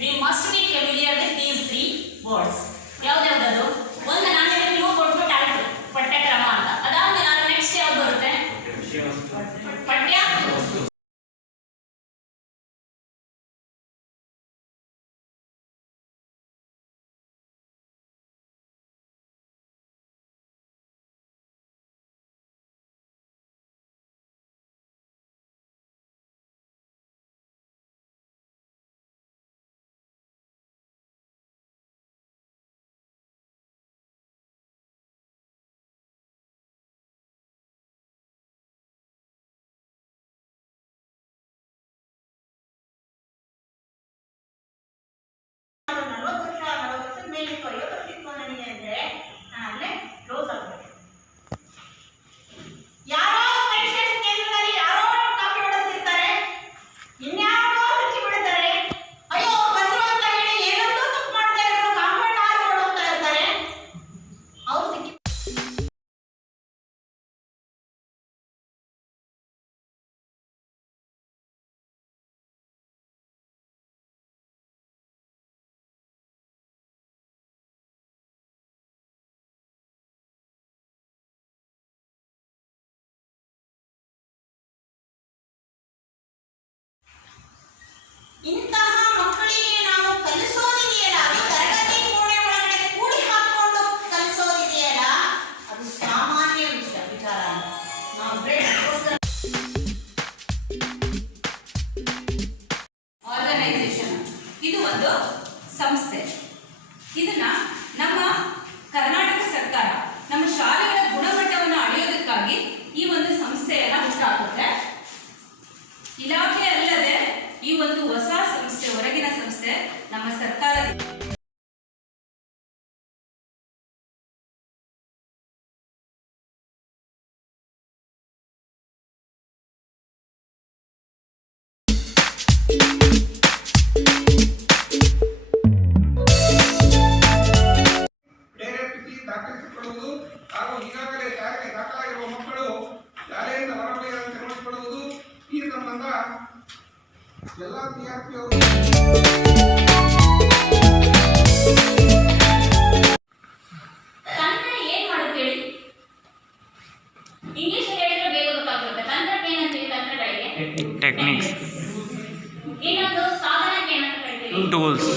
We must be familiar with these three words. ಯಾವ್ದು ಒಂದು ನಾನು ನಿಮಗೆ ಕೊಟ್ಬಿಟ್ಟು ಆಯ್ತು ಪಠ್ಯಕ್ರಮ ಅಂತ. ಅದಾದ್ಮೇಲೆ ನಾನು ನೆಕ್ಸ್ಟ್ ಯಾವ್ದು ಬರುತ್ತೆ? ಪಠ್ಯ ಇಂತಹ ಮಕ್ಕಳಿಗೆ ನಾವು ಕಲಿಸೋದಿದೆಯಲ್ಲ, ಅದು ತರಗತಿ ಕೋಣೆ ಒಳಗಡೆ ಕೂಡಿ ಹಾಕೊಂಡು ಕಲಿಸೋದಿದೆಯಲ್ಲ, ಅದು ಸಾಮಾನ್ಯ ವಿಚಾರ. ಆರ್ಗನೈಸೇಷನ್ ಇದು ಒಂದು ಸಂಸ್ಥೆ. ಇದನ್ನ ನಮ್ಮ ಕರ್ನಾಟಕ ಸರ್ಕಾರ ನಮ್ಮ ಶಾಲೆಗಳ ಗುಣಮಟ್ಟವನ್ನು ಅಳೆಯೋದಕ್ಕಾಗಿ ಈ ಒಂದು ಸಂಸ್ಥೆಯನ್ನ ಹುಟ್ಟಾಕುತ್ತೆ. ಇಲಾಖೆ ಅಲ್ಲದೆ ಈ ಒಂದು ಹೊಸ ಸಂಸ್ಥೆ, ಹೊರಗಿನ ಸಂಸ್ಥೆ ನಮ್ಮ ಸರ್ಕಾರದಿಂದ ಪ್ರೇರೇಪಿಸಿ ದಾಖಲಿಸಿಕೊಳ್ಳುವುದು ಹಾಗೂ ಈಗಾಗಲೇ ಶಾಲೆಗೆ ದಾಖಲಾಗಿರುವ ಮಕ್ಕಳು ಶಾಲೆಯಿಂದ ಹೊರಬರುವಂತೆ ನೋಡಿಕೊಳ್ಳುವುದು. ಈ ಸಂಬಂಧ ಎಲ್ಲ ವಿದ್ಯಾರ್ಥಿಗಳು ತಂತ್ರ ಏನ್ ಮಾಡುತ್ತೆ ಹೇಳಿ? ಇಂಗ್ಲಿಷ್ ಹೇಳಿದ್ರೆ ಬೇಗ ಗೊತ್ತಾಗುತ್ತೆ. ತಂತ್ರಕ್ಕೆ ಏನಂತ ಹೇಳಿ? ತಂತ್ರಗಳಿಗೆ ಟೆಕ್ನಿಕ್ಸ್, ಇನ್ನೊಂದು ಸಾಧನಕ್ಕೆ ಏನಂತ ಕರಿತೀವಿ? ಟೂಲ್ಸ್.